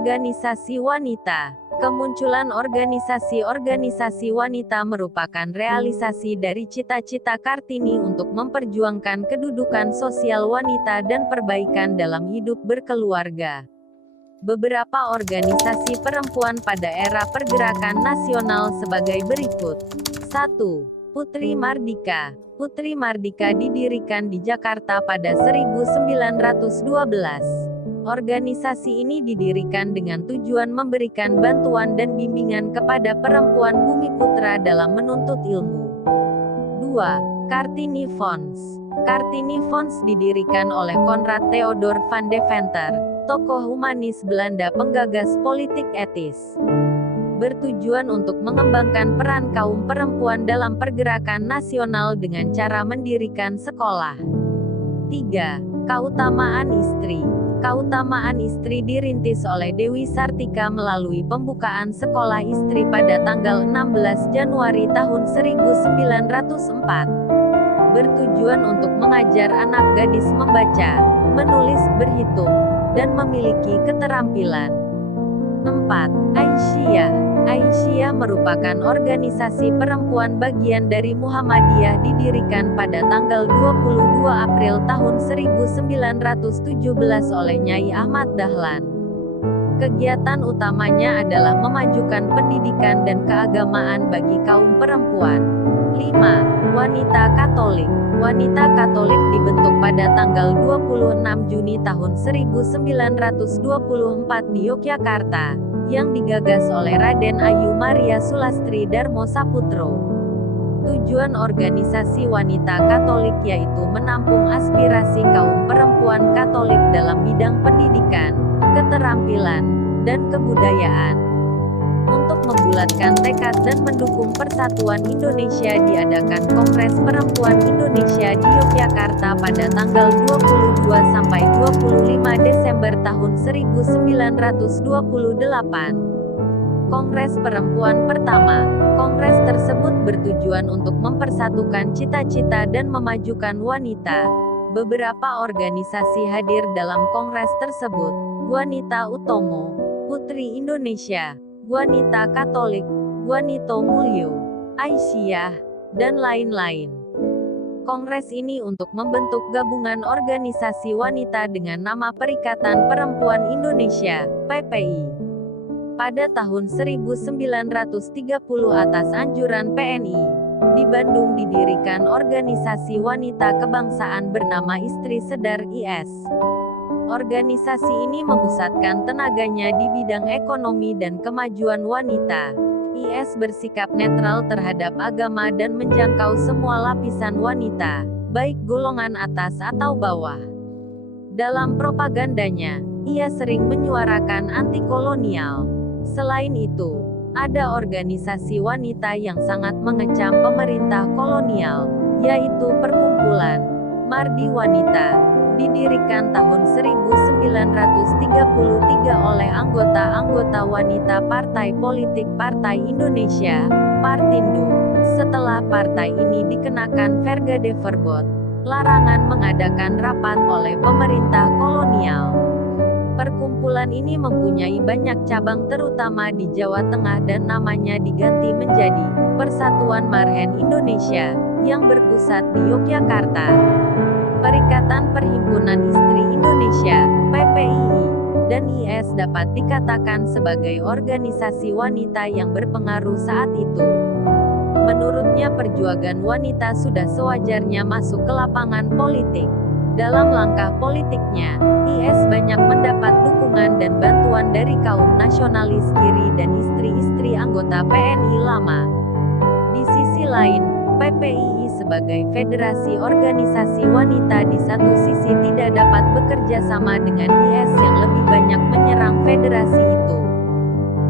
Organisasi wanita. Kemunculan organisasi-organisasi wanita merupakan realisasi dari cita-cita Kartini untuk memperjuangkan kedudukan sosial wanita dan perbaikan dalam hidup berkeluarga. Beberapa organisasi perempuan pada era pergerakan nasional sebagai berikut. 1. Putri Mardika. Putri Mardika didirikan di Jakarta pada 1912. Organisasi ini didirikan dengan tujuan memberikan bantuan dan bimbingan kepada perempuan Bumiputra dalam menuntut ilmu. 2. Kartini Fonds. Kartini Fonds didirikan oleh Konrad Theodor van Deventer, tokoh humanis Belanda penggagas politik etis. Bertujuan untuk mengembangkan peran kaum perempuan dalam pergerakan nasional dengan cara mendirikan sekolah. 3. Keutamaan Istri. Keutamaan Istri dirintis oleh Dewi Sartika melalui pembukaan sekolah istri pada tanggal 16 Januari tahun 1904. Bertujuan untuk mengajar anak gadis membaca, menulis, berhitung, dan memiliki keterampilan. 4. Aisyah. Aisyah merupakan organisasi perempuan bagian dari Muhammadiyah didirikan pada tanggal 22 April tahun 1917 oleh Nyai Ahmad Dahlan. Kegiatan utamanya adalah memajukan pendidikan dan keagamaan bagi kaum perempuan. 5. Wanita Katolik. Wanita Katolik dibentuk pada tanggal 26 Juni tahun 1924 di Yogyakarta, yang digagas oleh Raden Ayu Maria Sulastri Darmo Saputro. Tujuan organisasi wanita Katolik yaitu menampung aspirasi kaum perempuan Katolik dalam bidang pendidikan, keterampilan, dan kebudayaan. Untuk membulatkan tekad dan mendukung persatuan Indonesia diadakan Kongres Perempuan Indonesia di Yogyakarta pada tanggal 22 sampai 25 Desember tahun 1928. Kongres Perempuan pertama. Kongres tersebut bertujuan untuk mempersatukan cita-cita dan memajukan wanita. Beberapa organisasi hadir dalam kongres tersebut: Wanita Utomo, Putri Indonesia, Wanita Katolik, Wanito Mulyo, Aisyah, dan lain-lain. Kongres ini untuk membentuk gabungan organisasi wanita dengan nama Perikatan Perempuan Indonesia, PPI. Pada tahun 1930 atas anjuran PNI, di Bandung didirikan organisasi wanita kebangsaan bernama Istri Sedar IS. Organisasi ini memusatkan tenaganya di bidang ekonomi dan kemajuan wanita. IS bersikap netral terhadap agama dan menjangkau semua lapisan wanita, baik golongan atas atau bawah. Dalam propagandanya, ia sering menyuarakan anti-kolonial. Selain itu, ada organisasi wanita yang sangat mengecam pemerintah kolonial, yaitu Perkumpulan Mardi Wanita. Didirikan tahun 1933 oleh anggota-anggota wanita Partai Politik Partai Indonesia, Partindo. Setelah partai ini dikenakan Verga de Verbod, larangan mengadakan rapat oleh pemerintah kolonial. Perkumpulan ini mempunyai banyak cabang terutama di Jawa Tengah dan namanya diganti menjadi Persatuan Marhen Indonesia, yang berpusat di Yogyakarta. Perikatan Perhimpunan Istri Indonesia, PPII, dan IS dapat dikatakan sebagai organisasi wanita yang berpengaruh saat itu. Menurutnya perjuangan wanita sudah sewajarnya masuk ke lapangan politik. Dalam langkah politiknya, IS banyak mendapat dukungan dan bantuan dari kaum nasionalis kiri dan istri-istri anggota PNI lama. Di sisi lain, PPII sebagai federasi organisasi wanita di satu sisi tidak dapat bekerja sama dengan IS yang lebih banyak menyerang federasi itu.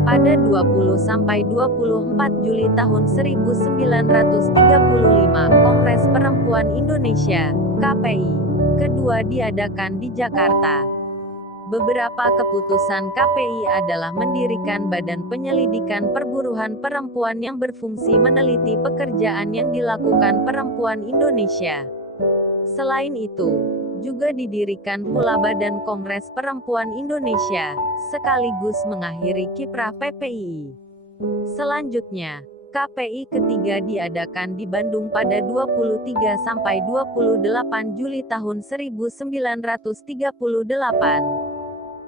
Pada 20–24 Juli tahun 1935, Kongres Perempuan Indonesia, KPI, kedua diadakan di Jakarta. Beberapa keputusan KPI adalah mendirikan Badan Penyelidikan Perburuhan Perempuan yang berfungsi meneliti pekerjaan yang dilakukan perempuan Indonesia. Selain itu, Juga didirikan pula Badan Kongres Perempuan Indonesia, sekaligus mengakhiri kiprah PPII. Selanjutnya, KPI ketiga diadakan di Bandung pada 23–28 Juli tahun 1938.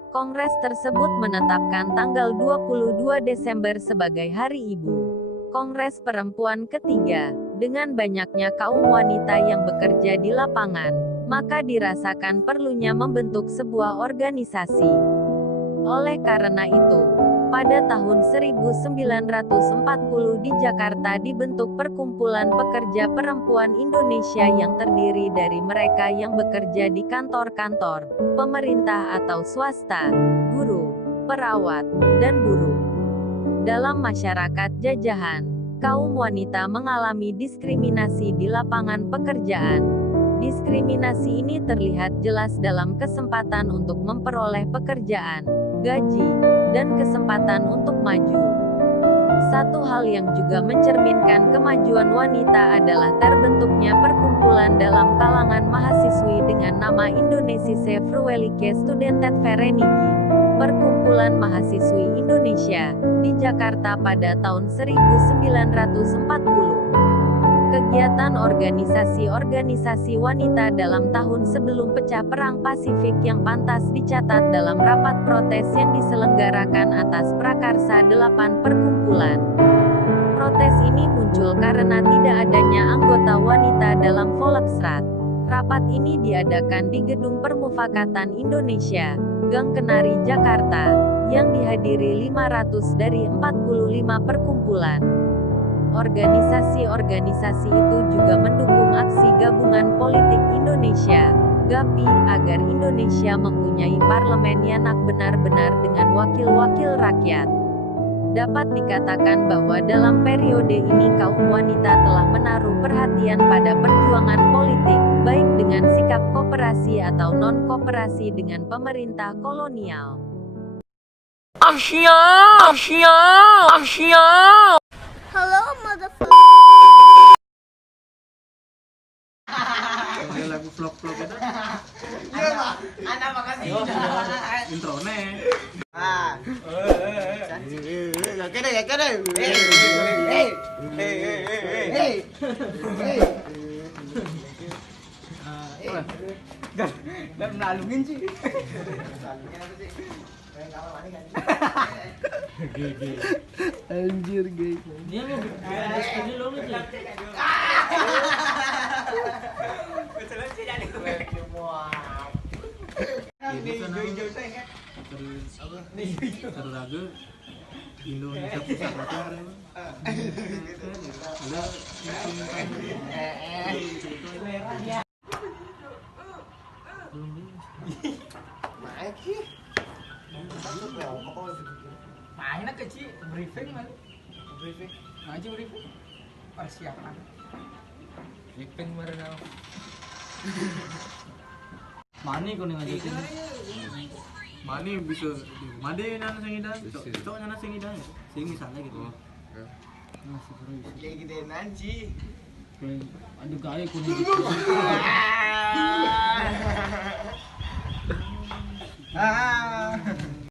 Kongres tersebut menetapkan tanggal 22 Desember sebagai Hari Ibu. Kongres Perempuan ketiga, dengan banyaknya kaum wanita yang bekerja di lapangan, maka dirasakan perlunya membentuk sebuah organisasi. Oleh karena itu, pada tahun 1940 di Jakarta dibentuk Perkumpulan Pekerja Perempuan Indonesia yang terdiri dari mereka yang bekerja di kantor-kantor, pemerintah atau swasta, guru, perawat, dan buruh. Dalam masyarakat jajahan, kaum wanita mengalami diskriminasi di lapangan pekerjaan. Diskriminasi ini terlihat jelas dalam kesempatan untuk memperoleh pekerjaan, gaji, dan kesempatan untuk maju. Satu hal yang juga mencerminkan kemajuan wanita adalah terbentuknya perkumpulan dalam kalangan mahasiswi dengan nama Indonesische Vrouwelijke Studentenvereniging, Perkumpulan Mahasiswi Indonesia, di Jakarta pada tahun 1940. Kegiatan organisasi-organisasi wanita dalam tahun sebelum pecah perang Pasifik yang pantas dicatat dalam rapat protes yang diselenggarakan atas prakarsa 8 perkumpulan. Protes ini muncul karena tidak adanya anggota wanita dalam Volksraad. Rapat ini diadakan di Gedung Permufakatan Indonesia, Gang Kenari, Jakarta, yang dihadiri 500 dari 45 perkumpulan. Organisasi-organisasi itu juga mendukung aksi Gabungan Politik Indonesia, GAPI, agar Indonesia mempunyai parlemen yang benar-benar dengan wakil-wakil rakyat. Dapat dikatakan bahwa dalam periode ini kaum wanita telah menaruh perhatian pada perjuangan politik, baik dengan sikap kooperasi atau non-kooperasi dengan pemerintah kolonial. Asia. Hello, motherfucker. Ada lagu vlog-vlog itu Anda makasih. introne. Dan menalungin sih. Anjir, guys. Dia mau bikin lo nih. Terlagu Indonesia Pusat Latihan Main kecil briefing mana? Briefing. Ngaji briefing. Persiapan. Briefing mana? Mani kau nih ngajakin. Mani bisa made nana sengidan, cowok nana sengidan, sing misalnya gitu. Kayak gede nanti. Aduh gaya kau nih.